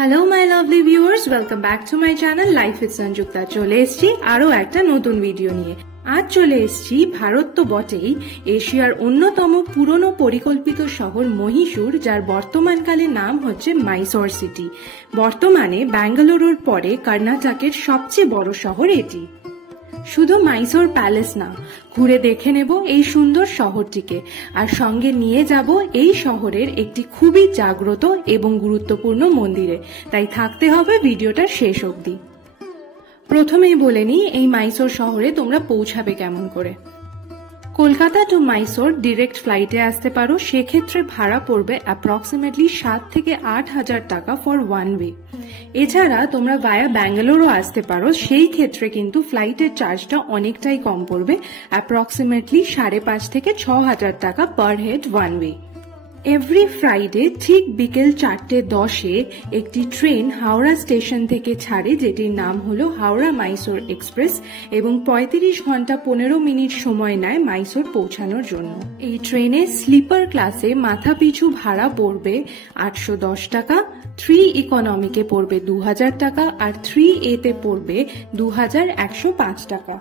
Hello my lovely viewers, welcome back to my channel life with Sanjukta. চলে এসেছি আরো একটা নতুন ভিডিও নিয়ে। আজ চলে এসেছি ভারত তো বটেই, এশিয়ার অন্যতম পুরনো পরিকল্পিত শহর মহীশূর, যার বর্তমানকালে নাম হচ্ছে মাইসোর সিটি। বর্তমানে ব্যাঙ্গালুরুর পরে কর্ণাটকের সবচেয়ে বড় শহর এটি। শুধু মাইসোর প্যালেস না, ঘুরে দেখে নেব এই সুন্দর শহরটিকে, আর সঙ্গে নিয়ে যাব এই শহরের একটি খুবই জাগ্রত এবং গুরুত্বপূর্ণ মন্দিরে। তাই থাকতে হবে ভিডিওটার শেষ অবধি। প্রথমেই বলে নিই, এই মাইসোর শহরে তোমরা পৌঁছাবে কেমন করে। কলকাতা টু মাইসোর ডিরেক্ট ফ্লাইটে আসতে পারো, সেক্ষেত্রে ভাড়া পড়বে অ্যাপ্রক্সিমেটলি 7 থেকে 8 হাজার টাকা ফর ওয়ান ওয়ে। এছাড়া তোমরা ভায়া ব্যাঙ্গালোরও আসতে পারো, সেই ক্ষেত্রে কিন্তু ফ্লাইটের চার্জটা অনেকটাই কম পড়বে, অ্যাপ্রক্সিমেটলি 5.5 থেকে 6 হাজার টাকা per head one way. Every Friday ঠিক বিকেল 4:10-এ একটি ট্রেন হাওড়া স্টেশন থেকে ছাড়ে, যেটির নাম হলো হাওড়া মাইসোর এক্সপ্রেস, এবং 35 ঘন্টা 15 মিনিট সময় নেয় মাইসোর পৌঁছানোর জন্য। এই ট্রেনে স্লিপার ক্লাসে মাথা পিছু ভাড়া পড়বে 810 টাকা, 3 ইকোনমিকে পড়বে 2000 টাকা, আর 3A তে পড়বে 2105 টাকা।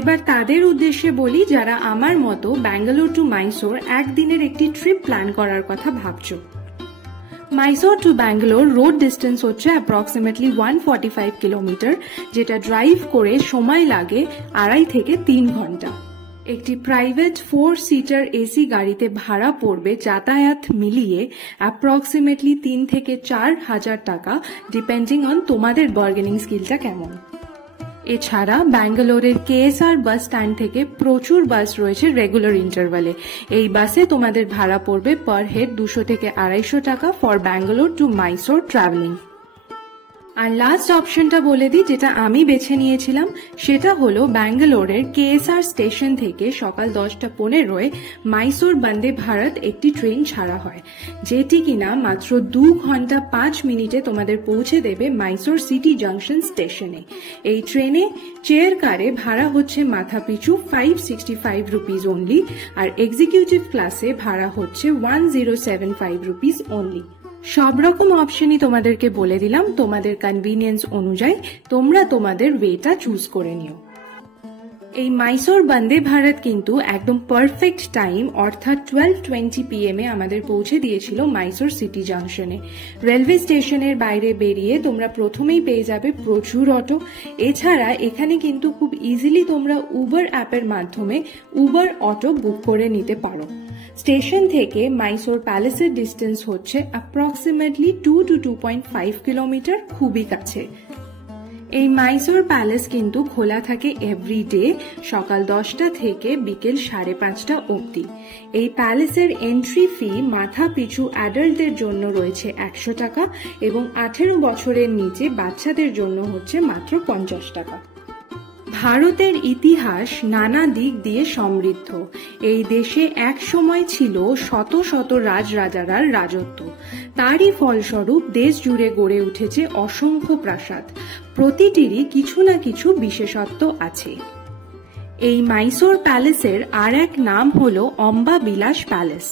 এবার তাদের উদ্দেশ্যে বলি, যারা আমার মতো ব্যাঙ্গালোর টু মাইসোর একদিনের একটি ট্রিপ প্ল্যান করার কথা ভাবছো। Mysore to Bangalore road distance হচ্ছে অ্যাপ্রক্সিমেটলি 145 কিলোমিটার, যেটা ড্রাইভ করে সময় লাগে 2.5 থেকে 3 ঘন্টা। একটি প্রাইভেট 4 সিটার এসি গাড়িতে ভাড়া পড়বে যাতায়াত মিলিয়ে অ্যাপ্রক্সিমেটলি 3 থেকে 4 হাজার টাকা, ডিপেন্ডিং অন তোমাদের বার্গেনিং স্কিলটা কেমন। এছাড়া ব্যাঙ্গালোরের কেএসআর বাস স্ট্যান্ড থেকে প্রচুর বাস রয়েছে রেগুলার ইন্টারভালে। এই বাসে তোমাদের ভাড়া পড়বে পার হেড 200 থেকে 250 টাকা for Bangalore to Mysore travelling. আর লাস্ট অপশনটা বলে দিই, যেটা আমি বেছে নিয়েছিলাম, সেটা হলো ব্যাঙ্গালোরের কেএসআর স্টেশন থেকে সকাল 10:15-এ মাইসোর বন্দে ভারত একটি ট্রেন ছাড়া হয়, যেটি কিনা মাত্র 2 ঘন্টা 5 মিনিটে তোমাদের পৌঁছে দেবে মাইসোর সিটি জাংশন স্টেশনে। এই ট্রেনে চেয়ার কারে ভাড়া হচ্ছে মাথা পিছু 565 রুপিস অনলি, আর এক্সিকিউটিভ ক্লাসে ভাড়া হচ্ছে 1075 রুপিস অনলি। সব রকম অপশনই তোমাদেরকে বলে দিলাম, তোমাদের কনভিনিয়েন্স অনুযায়ী তোমরা তোমাদের ওয়েটা চুজ করে নিও। এই মাইসোর বন্দে ভারত কিন্তু একদম পারফেক্ট টাইম, অর্থাৎ 12:20 PM আমাদের পৌঁছে দিয়েছিল মাইসোর সিটি জাংশনে। রেলওয়ে স্টেশনের বাইরে বেরিয়ে তোমরা প্রথমেই পেয়ে যাবে প্রচুর অটো। এছাড়া এখানে কিন্তু খুব ইজিলি তোমরা উবার অ্যাপের মাধ্যমে উবার অটো বুক করে নিতে পারো। স্টেশন থেকে মাইসোর প্যালেসের ডিস্টেন্স হচ্ছে অ্যাপ্রক্সিমেটলি 2 to 2.5 কিলোমিটার, খুবই কাছে। এই মাইসোর প্যালেস কিন্তু খোলা থাকে এভরিডে সকাল 10টা থেকে বিকেল 5:30 অবধি। এই প্যালেসের এন্ট্রি ফি মাথা পিছু অ্যাডাল্টদের জন্য রয়েছে 100 টাকা, এবং 18 বছরের নিচে বাচ্চাদের জন্য হচ্ছে মাত্র 50 টাকা। ভারতের ইতিহাস নানা দিক দিয়ে সমৃদ্ধ। এই দেশে এক সময় ছিল শত শত রাজরাজার রাজত্ব। তারই ফলস্বরূপ দেশ জুড়ে গড়ে উঠেছে অসংখ্য প্রাসাদ। প্রতিটিরই কিছু না কিছু বিশেষত্ব আছে। এই মাইসোর প্যালেসের আর এক নাম হলো অম্বা বিলাস প্যালেস।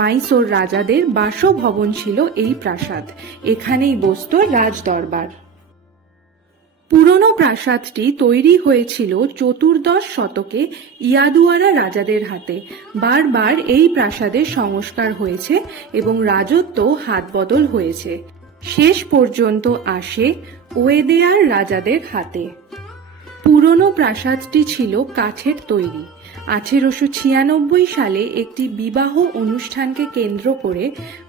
মাইসোর রাজাদের বাসভবন ছিল এই প্রাসাদ, এখানেই বসত রাজদরবার। পুরনো প্রাসাদটি তৈরি হয়েছিল 14th শতকে ইয়াদুয়ারা রাজাদের হাতে। বারবার এই প্রাসাদের সংস্কার হয়েছে এবং রাজত্ব হাত বদল হয়েছে, শেষ পর্যন্ত আসে ওয়েদেয়ার রাজাদের হাতে। পুরনো প্রাসাদটি ছিল কাঠের তৈরি। 1896 সালে একটি বিবাহ অনুষ্ঠানকে কেন্দ্র করে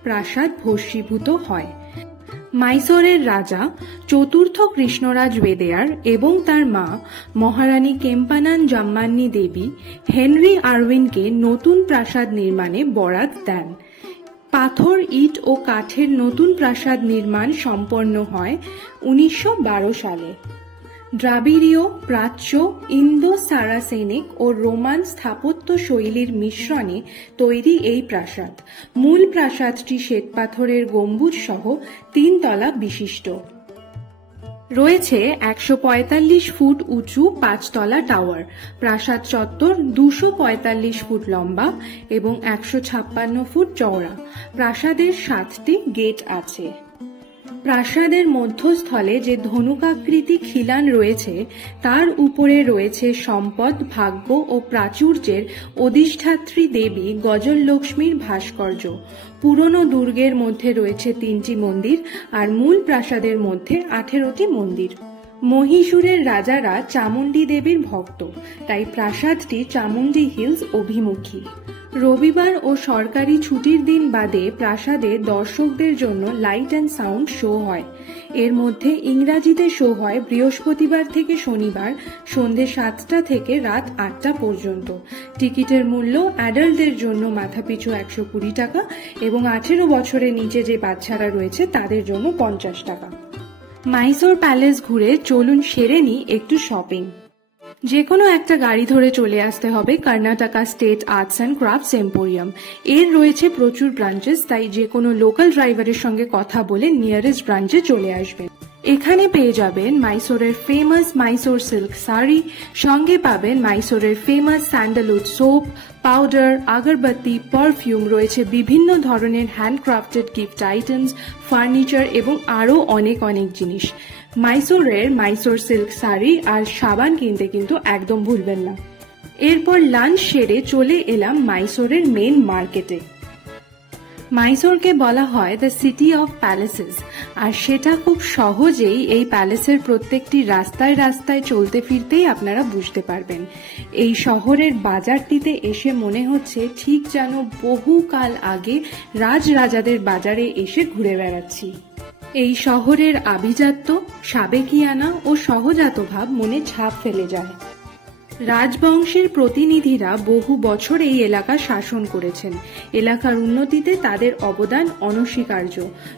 প্রাসাদ ভস্মীভূত হয়। মাইসোরের রাজা চতুর্থ কৃষ্ণরাজ ওয়েদেয়ার এবং তার মা মহারানী কেম্পানান জাম্মান্নি দেবী হেনরি আরউইনকে নতুন প্রাসাদ নির্মাণে বরাত দেন। পাথর, ইট ও কাঠের নতুন প্রাসাদ নির্মাণ সম্পন্ন হয় 1912 সালে। দ্রাবিড়ীয়, প্রাচ্য, ইন্দো সারাসেনিক ও রোমান স্থাপত্য শৈলীর মিশ্রণে তৈরি এই প্রাসাদ। মূল প্রাসাদটি শ্বেতপাথরের গম্বুজ সহ 3 তলা বিশিষ্ট। রয়েছে 145 ফুট উঁচু 5 তলা টাওয়ার। প্রাসাদ চত্বর 245 ফুট লম্বা এবং 156 ফুট চওড়া। প্রাসাদের 7টি গেট আছে। প্রাসাদের মধ্যস্থলে যে ধনুকাকৃতি খিলান রয়েছে তার উপরে রয়েছে সম্পদ, ভাগ্য ও প্রাচুর্যের অধিষ্ঠাত্রী দেবী গজললক্ষ্মীর ভাস্কর্য। পুরনো দুর্গের মধ্যে রয়েছে 3টি মন্দির আর মূল প্রাসাদের মধ্যে 18টি মন্দির। মহীশূরের রাজারা চামুণ্ডী দেবীর ভক্ত, তাই প্রাসাদটি চামুণ্ডী হিলস অভিমুখী। রবিবার ও সরকারি ছুটির দিন বাদে প্রাসাদে দর্শকদের জন্য লাইট অ্যান্ড সাউন্ড শো হয়। এর মধ্যে ইংরাজিতে শো হয় বৃহস্পতিবার থেকে শনিবার সন্ধে 7টা থেকে রাত 8টা পর্যন্ত। টিকিটের মূল্য অ্যাডাল্টদের জন্য মাথাপিছু 120 টাকা এবং 18 বছরের নিচে যে বাচ্চারা রয়েছে তাদের জন্য 50 টাকা। মাইসোর প্যালেস ঘুরে চলুন সেরে নিই একটু শপিং। যে কোনো একটা গাড়ি ধরে চলে আসতে হবে Karnataka state arts and crafts emporium. এর রয়েছে প্রচুর ব্রাঞ্চেস, তাই যে কোনো লোকাল ড্রাইভারের সঙ্গে কথা বলে নিয়ারেস্ট ব্রাঞ্চে চলে আসবেন। এখানে পেয়ে যাবেন মাইসোরের ফেমাস মাইসোর সিল্ক শাড়ি, সঙ্গে পাবেন মাইসোরের ফেমাস স্যান্ডালউড সোপ, পাউডার, আগরবাতি, পারফিউম, রয়েছে বিভিন্ন ধরনের হ্যান্ডক্রাফটেড গিফট আইটেমস, ফার্নিচার এবং আরও অনেক অনেক জিনিস। মাইসোরের মাইসোর সিল্ক শাড়ি আর সাবান কিনতে কিন্তু একদম ভুলবেন না। এরপর লাঞ্চ সেরে চলে এলাম মাইসোরের মেন মার্কেটে। মাইসোরকে বলা হয় দ্য সিটি অফ প্যালেসেস, আর সেটা খুব সহজেই এই প্যালেসের প্রত্যেকটি রাস্তায় রাস্তায় চলতে ফিরতেই আপনারা বুঝতে পারবেন। এই শহরের বাজারটিতে এসে মনে হচ্ছে ঠিক যেন বহুকাল আগে রাজরাজাদের বাজারে এসে ঘুরে বেড়াচ্ছি। এই শহরের আভিজাত্য, সাবেকিয়ানা ও সহজাত ভাব মনে ছাপ ফেলে যায়। রাজবংশের প্রতিনিধিরা বহু বছর এই এলাকা শাসন করেছেন। এলাকার উন্নতিতে তাদের অবদান অনস্বীকার্য।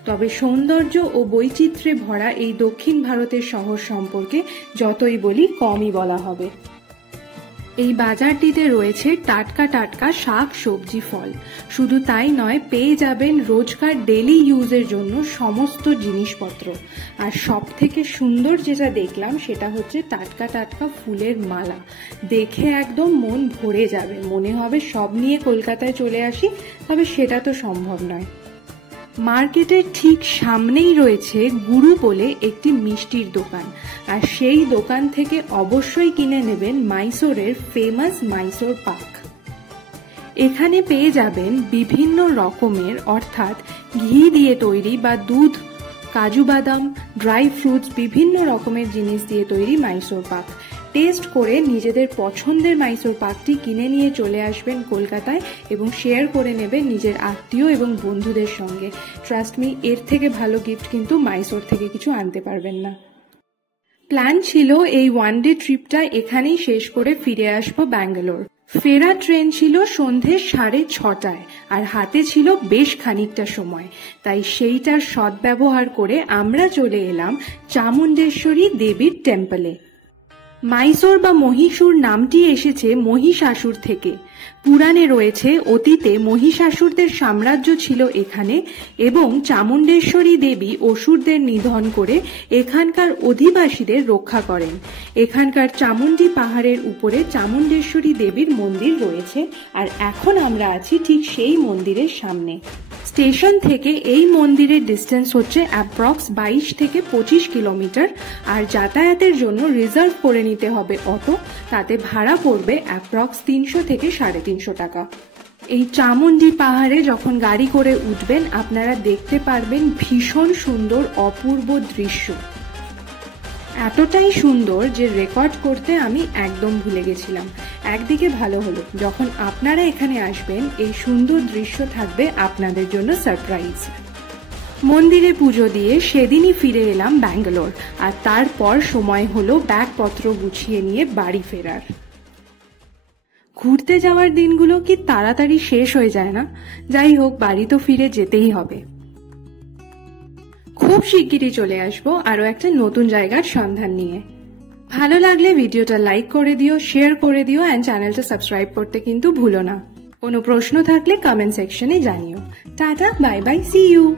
তবে সৌন্দর্য ও বৈচিত্র্যে ভরা এই দক্ষিণ ভারতের শহর সম্পর্কে যতই বলি কমই বলা হবে। এই বাজারটিতে রয়েছে টাটকা টাটকা শাক, সবজি, ফল। শুধু তাই নয়, পেয়ে যাবেন রোজকার ডেলি ইউজের জন্য সমস্ত জিনিসপত্র। আর সব থেকে সুন্দর যেটা দেখলাম সেটা হচ্ছে টাটকা টাটকা ফুলের মালা। দেখে একদম মন ভরে যাবে, মনে হবে সব নিয়ে কলকাতায় চলে আসি, তবে সেটা তো সম্ভব নয়। মার্কেটের ঠিক সামনেই রয়েছে গুরু বলে একটি মিষ্টির দোকান, আর সেই দোকান থেকে অবশ্যই কিনে নেবেন মাইসোরের ফেমাস মাইসোর পাক। এখানে পেয়ে যাবেন বিভিন্ন রকমের, অর্থাৎ ঘি দিয়ে তৈরি বা দুধ, কাজু বাদাম, ড্রাই ফ্রুটস, বিভিন্ন রকমের জিনিস দিয়ে তৈরি মাইসোর পাক। টেস্ট করে নিজেদের পছন্দের মাইসোর পাকটি কিনে নিয়ে চলে আসবেন কলকাতায় এবং শেয়ার করে নেবেন নিজের আত্মীয় এবং বন্ধুদের সঙ্গে। ট্রাস্ট মি, এর থেকে ভালো গিফট কিন্তু মাইসোর থেকে কিছু আনতে পারবেন না। প্ল্যান ছিল এই ওয়ান ডে ট্রিপটা এখানেই শেষ করে ফিরে আসবো ব্যাঙ্গালোর। ফেরা ট্রেন ছিল সন্ধে 6:30টায়, আর হাতে ছিল বেশ খানিকটা সময়, তাই সেইটার সদ্ব্যবহার করে আমরা চলে এলাম চামুণ্ডেশ্বরী দেবীর টেম্পলে। মাইসোর বা মহীশূর নামটি এসেছে মহিষাসুর থেকে। পুরাণে রয়েছে অতীতে মহিষাসুরদের সাম্রাজ্য ছিল এখানে এবং চামুণ্ডেশ্বরী দেবী অসুরদের নিধন করে এখানকার অধিবাসীদের রক্ষা করেন। এখানকার চামুণ্ডী পাহাড়ের উপরে চামুণ্ডেশ্বরী দেবীর মন্দির রয়েছে, আর এখন আমরা আছি ঠিক সেই মন্দিরের সামনে। স্টেশন থেকে এই মন্দিরের ডিস্টেন্স হচ্ছে অ্যাপ্রক্স 22 থেকে 25 কিলোমিটার, আর যাতায়াতের জন্য রিজার্ভ করে নিতে হবে অটো। তাতে ভাড়া পড়বে অ্যাপ্রক্স 300 থেকে 350 টাকা। এই চামুণ্ডী পাহাড়ে যখন গাড়ি করে উঠবেন আপনারা দেখতে পারবেন ভীষণ সুন্দর অপূর্ব দৃশ্য। এতটাই সুন্দর যে রেকর্ড করতে আমি একদম ভুলে গেছিলাম। একদিকে ভালো হলো, যখন আপনারা এখানে আসবেন এই সুন্দর দৃশ্য থাকবে আপনাদের জন্য সারপ্রাইজ। মন্দিরে পুজো দিয়ে সেদিনই ফিরে এলাম ব্যাঙ্গালোর, আর তারপর সময় হলো ব্যাগপত্র গুছিয়ে নিয়ে বাড়ি ফেরার। ঘুরতে যাওয়ার দিনগুলো কি তাড়াতাড়ি শেষ হয়ে যায় না? যাই হোক, বাড়ি তো ফিরে যেতেই হবে। খুব শিগগিরই চলে আসবো আরো একটা নতুন জায়গার সন্ধান নিয়ে। ভালো লাগলে ভিডিওটা লাইক করে দিও, শেয়ার করে দিও অ্যান্ড চ্যানেলটা সাবস্ক্রাইব করতে কিন্তু ভুলো না। কোনো প্রশ্ন থাকলে কমেন্ট সেকশনে জানিও। Tata, bye bye, see you.